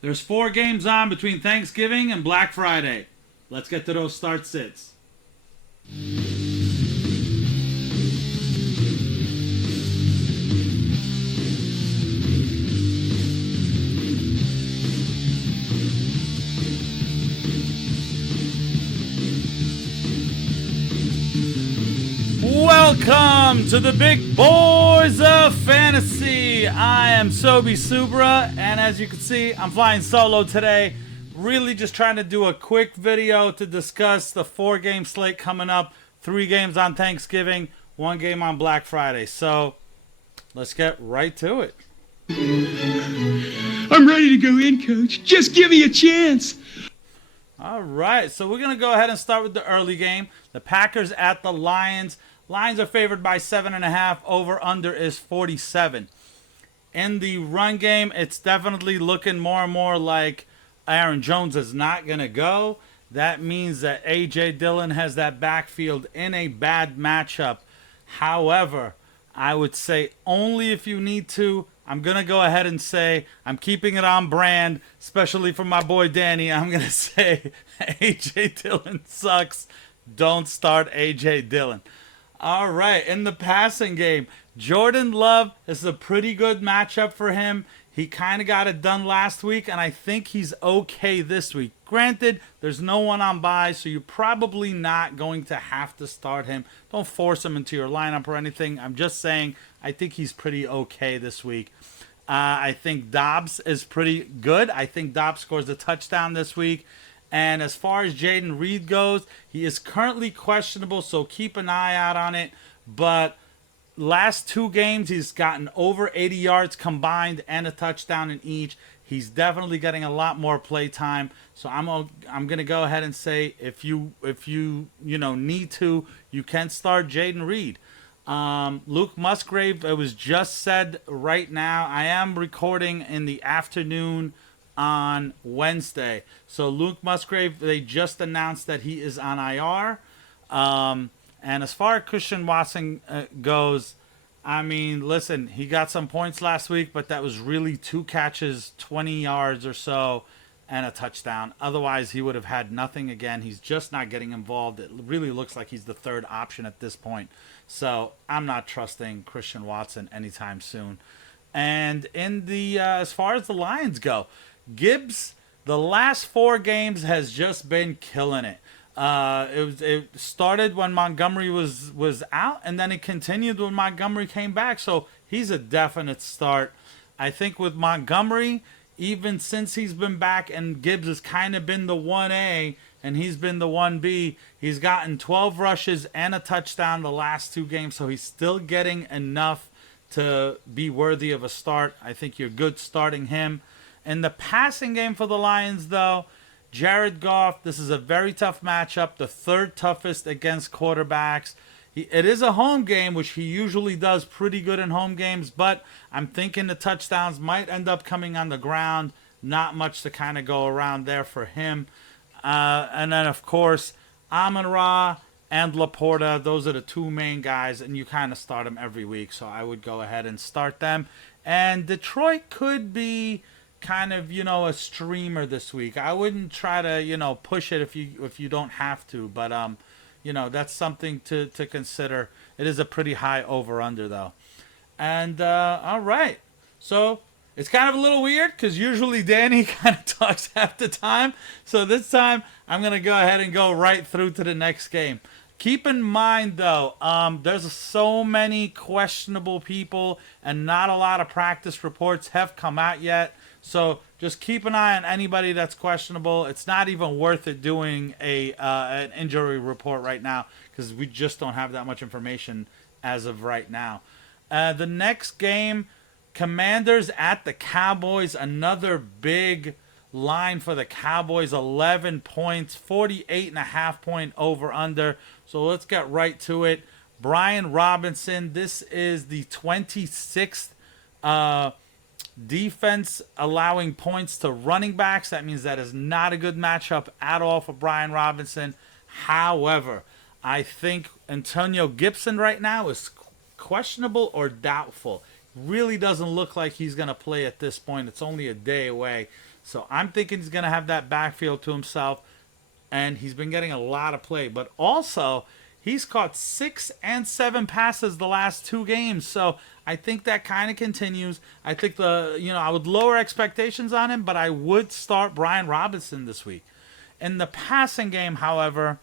There's 4 games on between Thanksgiving and Black Friday. Let's get to those start sits. Welcome to the big boys of fantasy. I am Sobi Subra, and as you can see, I'm flying solo today. Really just trying to do a quick video to discuss the 4-game slate coming up. 3 games on Thanksgiving, 1 game on Black Friday. So let's get right to it. I'm ready to go in, Coach. Just give me a chance. All right, so we're going to go ahead and start with the early game. The Packers at the Lions. Lions are favored by 7.5. Over-under is 47. In the run game, it's definitely looking more and more like Aaron Jones is not going to go. That means that A.J. Dillon has that backfield in a bad matchup. However, I would say only if you need to. I'm going to go ahead and say I'm keeping it on brand, especially for my boy Danny. I'm going to say A.J. Dillon sucks. Don't start A.J. Dillon. All right, in the passing game, Jordan Love is a pretty good matchup for him. He kind of got it done last week, and I think he's okay this week. Granted, there's no one on bye, so you're probably not going to have to start him. Don't force him into your lineup or anything. I'm just saying I think he's pretty okay this week. I think Dobbs is pretty good. I think Dobbs scores a touchdown this week. And as far as Jaden Reed goes, he is currently questionable, so keep an eye out on it. But last 2 games, he's gotten over 80 yards combined and a touchdown in each. He's definitely getting a lot more play time. So I'm gonna go ahead and say if you need to, you can start Jaden Reed. Luke Musgrave, it was just said right now. I am recording in the afternoon on Wednesday. So Luke Musgrave, they just announced that he is on IR. And as far as Christian Watson goes, I mean, listen, he got some points last week, but that was really 2 catches, 20 yards or so, and a touchdown. Otherwise, he would have had nothing again. He's just not getting involved. It really looks like he's the 3rd option at this point. So I'm not trusting Christian Watson anytime soon. And in the as far as the Lions go, Gibbs, the last 4 games has just been killing it. It started when Montgomery was out, and then it continued when Montgomery came back. So he's a definite start. I think with Montgomery, even since he's been back and Gibbs has kind of been the 1A and he's been the 1B, he's gotten 12 rushes and a touchdown the last 2 games. So he's still getting enough to be worthy of a start. I think you're good starting him. In the passing game for the Lions, though, Jared Goff, this is a very tough matchup, the 3rd toughest against quarterbacks. It is a home game, which he usually does pretty good in home games, but I'm thinking the touchdowns might end up coming on the ground. Not much to kind of go around there for him. And then, of course, Amon-Ra and Laporta, those are the 2 main guys, and you kind of start them every week, so I would go ahead and start them. And Detroit could be kind of, a streamer this week. I wouldn't try to, push it if you don't have to, but that's something to consider. It is a pretty high over under though. And all right. So it's kind of a little weird because usually Danny kind of talks half the time. So this time I'm going to go ahead and go right through to the next game. Keep in mind, though, there's so many questionable people and not a lot of practice reports have come out yet. So just keep an eye on anybody that's questionable. It's not even worth it doing an injury report right now because we just don't have that much information as of right now. The next game, Commanders at the Cowboys, another big line for the Cowboys, 11 points, 48.5 point over under. So let's get right to it. Brian Robinson, this is the 26th defense allowing points to running backs. That means that is not a good matchup at all for Brian Robinson. However, I think Antonio Gibson right now is questionable or doubtful. Really doesn't look like he's going to play at this point. It's only a day away. So I'm thinking he's going to have that backfield to himself, and he's been getting a lot of play. But also, he's caught 6 and 7 passes the last 2 games. So I think that kind of continues. I think I would lower expectations on him, but I would start Brian Robinson this week. In the passing game, however,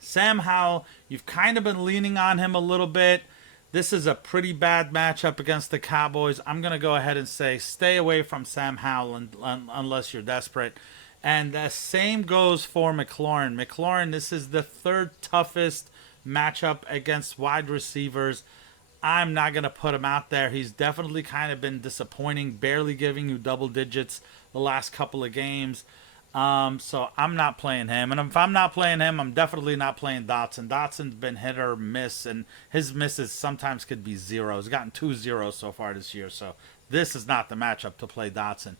Sam Howell, you've kind of been leaning on him a little bit. This is a pretty bad matchup against the Cowboys. I'm going to go ahead and say stay away from Sam Howell unless you're desperate. And the same goes for McLaurin. McLaurin, this is the 3rd toughest matchup against wide receivers. I'm not going to put him out there. He's definitely kind of been disappointing, barely giving you double digits the last couple of games. So I'm not playing him. And if I'm not playing him, I'm definitely not playing Dotson. Dotson's been hit or miss, and his misses sometimes could be 0. He's gotten 2 zeros so far this year. So this is not the matchup to play Dotson.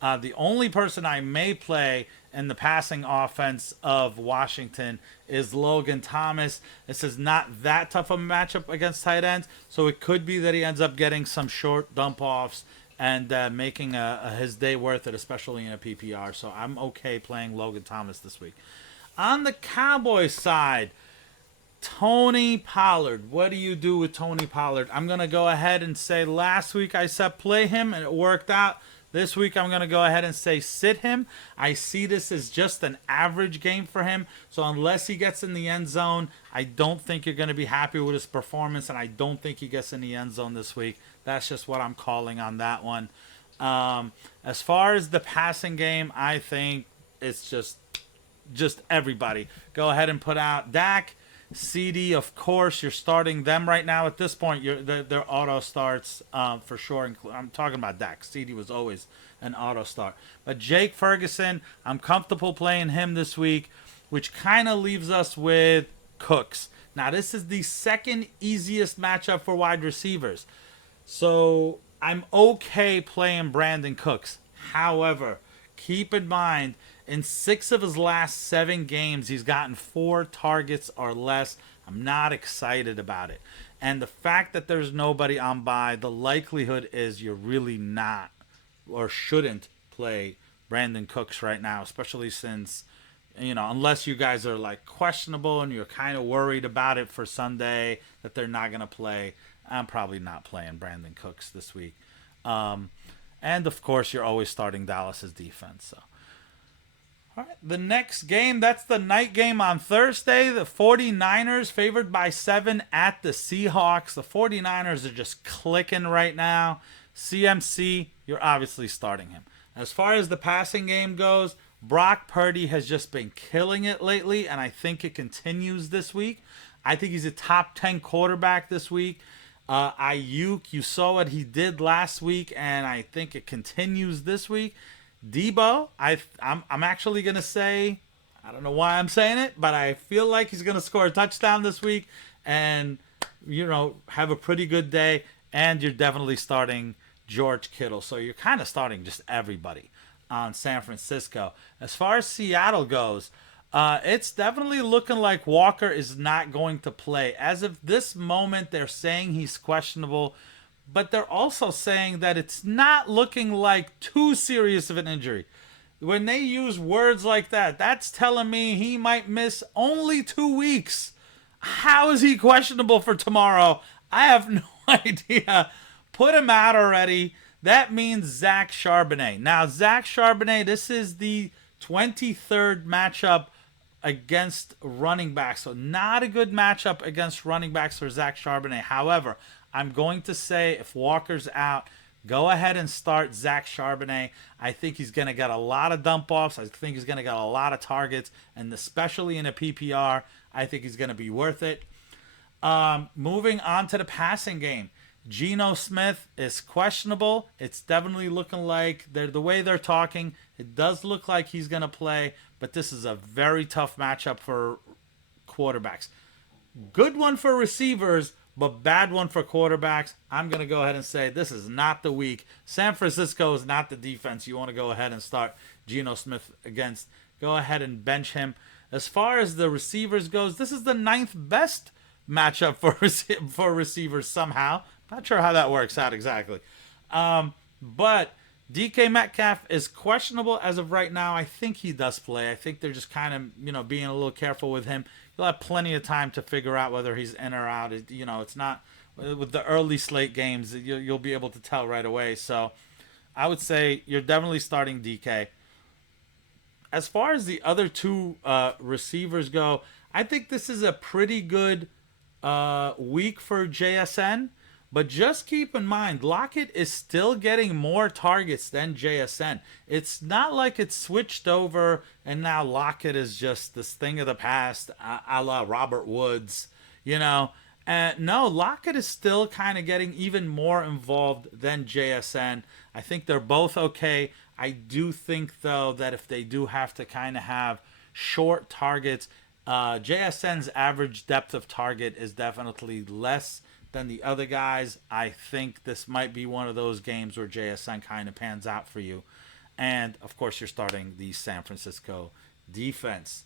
The only person I may play in the passing offense of Washington is Logan Thomas. This is not that tough of a matchup against tight ends, so it could be that he ends up getting some short dump-offs and making his day worth it, especially in a PPR. So I'm okay playing Logan Thomas this week. On the Cowboys side, Tony Pollard. What do you do with Tony Pollard? I'm going to go ahead and say last week I said play him, and it worked out. This week, I'm going to go ahead and say sit him. I see this as just an average game for him. So unless he gets in the end zone, I don't think you're going to be happy with his performance, and I don't think he gets in the end zone this week. That's just what I'm calling on that one. As far as the passing game, I think it's just everybody. Go ahead and put out Dak. CD, of course, you're starting them right now. At this point, they're auto starts for sure. I'm talking about Dak. CD was always an auto start. But Jake Ferguson, I'm comfortable playing him this week, which kind of leaves us with Cooks. Now, this is the 2nd easiest matchup for wide receivers. So I'm okay playing Brandon Cooks. However, keep in mind, in 6 of his last 7 games, he's gotten 4 targets or less. I'm not excited about it. And the fact that there's nobody on bye, the likelihood is you're really not or shouldn't play Brandon Cooks right now, especially since, unless you guys are like questionable and you're kind of worried about it for Sunday that they're not going to play. I'm probably not playing Brandon Cooks this week. And of course, you're always starting Dallas's defense. So. All right, the next game, that's the night game on Thursday. The 49ers favored by 7 at the Seahawks. The 49ers are just clicking right now. CMC, you're obviously starting him. As far as the passing game goes, Brock Purdy has just been killing it lately, and I think it continues this week. I think he's a top 10 quarterback this week. Ayuk, you saw what he did last week, and I think it continues this week. Debo, I'm actually going to say, I don't know why I'm saying it, but I feel like he's going to score a touchdown this week and, have a pretty good day. And you're definitely starting George Kittle. So you're kind of starting just everybody on San Francisco. As far as Seattle goes, it's definitely looking like Walker is not going to play. As of this moment, they're saying he's questionable. But they're also saying that it's not looking like too serious of an injury. When they use words like that, that's telling me he might miss only 2 weeks. How is he questionable for tomorrow? I have no idea. Put him out already. That means Zach Charbonnet. Now, Zach Charbonnet, this is the 23rd matchup against running backs. So not a good matchup against running backs for Zach Charbonnet. However, I'm going to say if Walker's out, go ahead and start Zach Charbonnet. I think he's going to get a lot of dump-offs. I think he's going to get a lot of targets. And especially in a PPR, I think he's going to be worth it. Moving on to the passing game. Geno Smith is questionable. It's definitely looking like, the way they're talking, it does look like he's going to play. But this is a very tough matchup for quarterbacks. Good one for receivers, but bad one for quarterbacks. I'm going to go ahead and say this is not the week. San Francisco is not the defense you want to go ahead and start Geno Smith against. Go ahead and bench him. As far as the receivers goes, this is the 9th best matchup for receivers somehow. Not sure how that works out exactly. But DK Metcalf is questionable as of right now. I think he does play. I think they're just kind of, being a little careful with him. You'll have plenty of time to figure out whether he's in or out. It's not with the early slate games. You'll be able to tell right away. So I would say you're definitely starting DK. As far as the other two receivers go, I think this is a pretty good week for JSN. But just keep in mind, Lockett is still getting more targets than JSN. It's not like it's switched over and now Lockett is just this thing of the past, a la Robert Woods, No, Lockett is still kind of getting even more involved than JSN. I think they're both okay. I do think, though, that if they do have to kind of have short targets, JSN's average depth of target is definitely less than the other guys. I think this might be one of those games where JSN kind of pans out for you. And, of course, you're starting the San Francisco defense.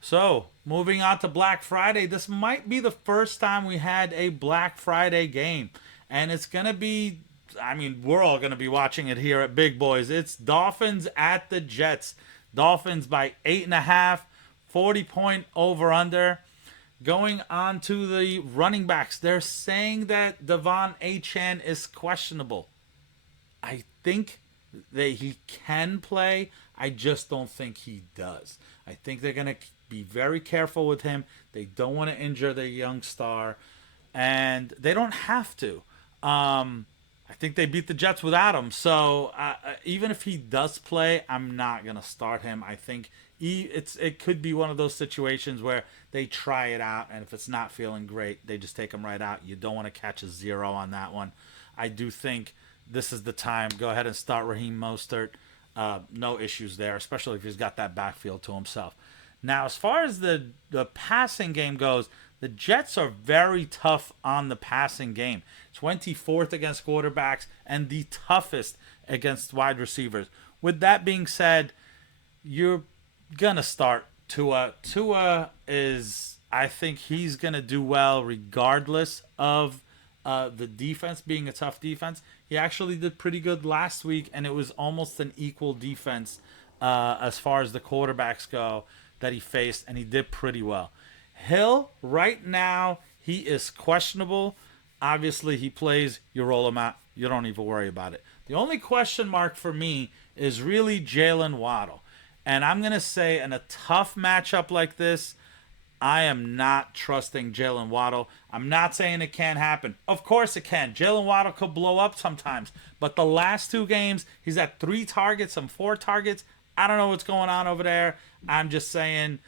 So, moving on to Black Friday. This might be the first time we had a Black Friday game. And it's going to be, we're all going to be watching it here at Big Boys. It's Dolphins at the Jets. Dolphins by 8.5, 40-point over-under. Going on to the running backs, they're saying that Devon Achane is questionable. I think that he can play. I just don't think he does. I think they're going to be very careful with him. They don't want to injure their young star, and they don't have to. I think they beat the Jets without him. So even if he does play, I'm not going to start him. I think it could be one of those situations where they try it out, and if it's not feeling great, they just take him right out. You don't want to catch a 0 on that one. I do think this is the time. Go ahead and start Raheem Mostert. No issues there, especially if he's got that backfield to himself. Now, as far as the passing game goes, the Jets are very tough on the passing game. 24th against quarterbacks and the toughest against wide receivers. With that being said, you're going to start Tua. Tua is, I think he's going to do well regardless of the defense being a tough defense. He actually did pretty good last week, and it was almost an equal defense as far as the quarterbacks go that he faced, and he did pretty well. Hill, right now, he is questionable. Obviously, he plays, you roll him out, you don't even worry about it. The only question mark for me is really Jalen Waddle. And I'm going to say in a tough matchup like this, I am not trusting Jalen Waddle. I'm not saying it can't happen. Of course it can. Jalen Waddle could blow up sometimes. But the last 2 games, he's at 3 targets and 4 targets. I don't know what's going on over there. I'm just saying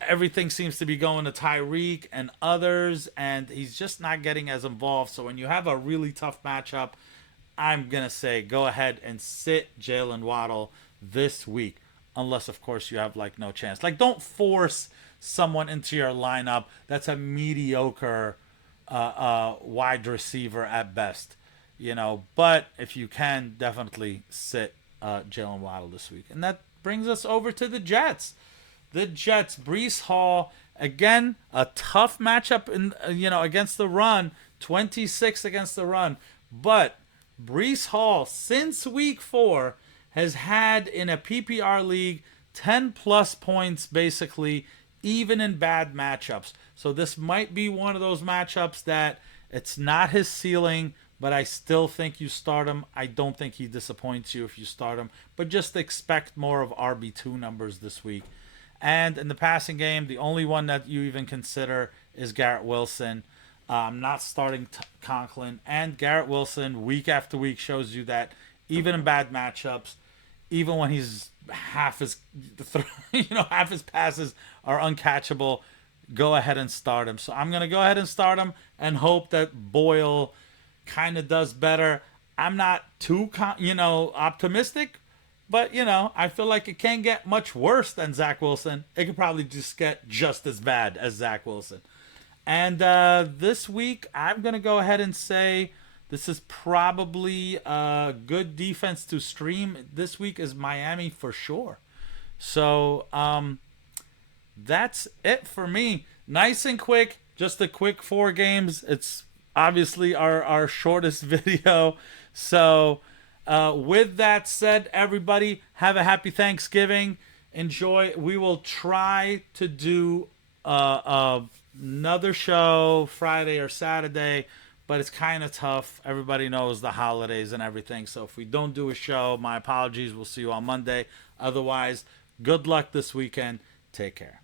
everything seems to be going to Tyreek and others, and he's just not getting as involved. So when you have a really tough matchup, I'm going to say go ahead and sit Jalen Waddle this week. Unless, of course, you have, no chance. Don't force someone into your lineup that's a mediocre wide receiver at best. But if you can, definitely sit Jalen Waddle this week. And that brings us over to the Jets. The Jets, Breece Hall, again, a tough matchup against the run, 26 against the run. But Breece Hall, since week 4, has had in a PPR league 10 plus points basically, even in bad matchups. So this might be one of those matchups that it's not his ceiling, but I still think you start him. I don't think he disappoints you if you start him, but just expect more of RB2 numbers this week. And in the passing game, the only one that you even consider is Garrett Wilson. I'm not starting Conklin. And Garrett Wilson, week after week, shows you that even in bad matchups, even when he's half his passes are uncatchable, go ahead and start him. So I'm going to go ahead and start him and hope that Boyle kind of does better. I'm not too, optimistic, but, I feel like it can't get much worse than Zach Wilson. It could probably just get just as bad as Zach Wilson. And this week, I'm going to go ahead and say this is probably a good defense to stream. This week is Miami for sure. So that's it for me. Nice and quick. Just a quick 4 games. It's obviously our shortest video. So With that said, everybody, have a happy Thanksgiving. Enjoy. We will try to do another show Friday or Saturday, but it's kind of tough. Everybody knows the holidays and everything. So if we don't do a show, my apologies. We'll see you on Monday. Otherwise, good luck this weekend. Take care.